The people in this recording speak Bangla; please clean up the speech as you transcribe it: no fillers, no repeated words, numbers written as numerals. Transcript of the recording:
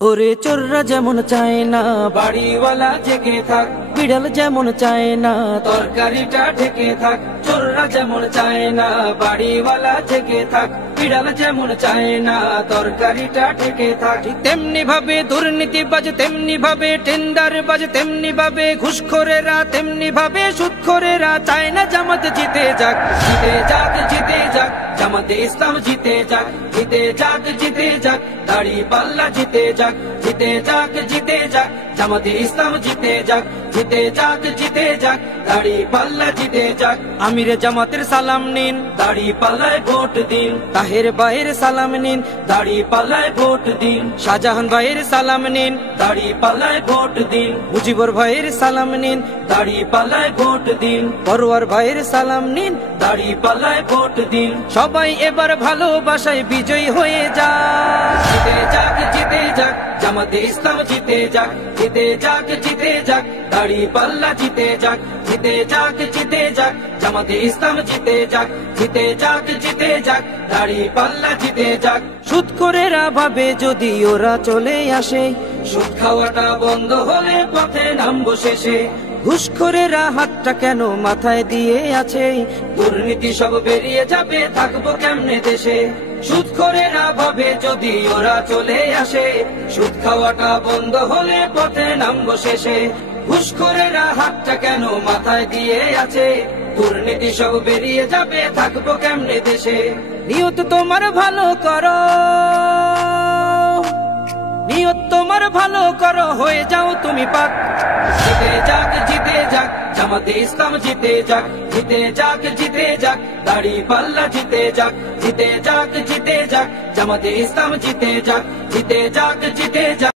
ওরে চোররা যেমন চায় না বাড়িওয়ালা জেগে থাক, বিড়াল যেমন চায় না তরকারিটা ঢেকে থাক। চোররা যেমন চায় না বাড়িওয়ালা জেগে থাক, বিড়াল যেমন চায় না তরকারিটা ঢেকে থাক। তেমনি ভাবে দুর্নীতিবাজ, তেমনি ভাবে টেন্ডারবাজ, তেমনি ভাবে ঘুষখোরেরা, তেমনি ভাবে সুদখোরেরা চায় না জামাত জিতে যাক। জিতে যাক, জিতে যাক, জামাতে ইসলাম জিতে যাক। জিতে যাক, জিতে যাক, দাড়িপাল্লা জিতে যাক। জিতে যাক, জিতে যাক, জামাতে ইসলাম জিতে যাক। জিতে যাক, জিতে যাক, দাড়িপাল্লা জিতে যাক। আমিরে জামাতের সালাম নিন, দাড়িপাল্লায় ভোট দিন। তাহের ভাইয়ের সালাম নিন, দাড়িপাল্লায় ভোট দিন। শাহজাহান ভাইয়ের সালাম নিন, দাড়িপাল্লায় ভোট দিন। মুজিবুর ভাইয়ের সালাম নিন, দাড়িপাল্লায় ভোট দিন। পরওয়ার ভাইয়ের সালাম নিন, দাড়িপাল্লায় ভোট দিন। সবাই এবার ভালোবাসায় বিজয়ী হয়ে যাক। জিতে যাক, জিতে যাক, জামাতে ইসলাম জিতে যাক। জিতে যাক, জিতে যাক, দাড়িপাল্লা জিতে যাক। জিতে যাক, জিতে যাক, জামাতে ইসলাম জিতে যাক। জিতে যাক, জিতে যাক, দাড়িপাল্লা জিতে যাক। সুদখোরেরা ভাবে যদি ওরা চলে আসে, সুদ খাওয়াটা বন্ধ হলে পথে নামবো শেষে। ঘুষখোরেরা হাতটা কেন মাথায় দিয়ে আছে, দুর্নীতি সব বেরিয়ে যাবে, থাকবো কেমনে দেশে। সুদখোরেরা ভাবে যদি ওরা চলে আসে, সুদ খাওয়াটা বন্ধ হলে পথে নামবো শেষে। ঘুষখোরেরা হাতটা কেন মাথায় দিয়ে আছে, দুর্নীতি সব বেরিয়ে যাবে, থাকবো কেমনে দেশে। নিয়ত তোমার ভালো করো, নিয়ত তোমার ভালো করো, হয়ে যাও তুমি পাক। জিতে যাক, জিতে যাক, জামাতে ইসলাম জিতে যাক। জিতে যাক, জিতে যাক, দাড়িপাল্লা জিতে যাক। জিতে যাক, জিতে যাক, জামাতে ইসলাম জিতে যাক। জিতে যাক, জিতে যাক,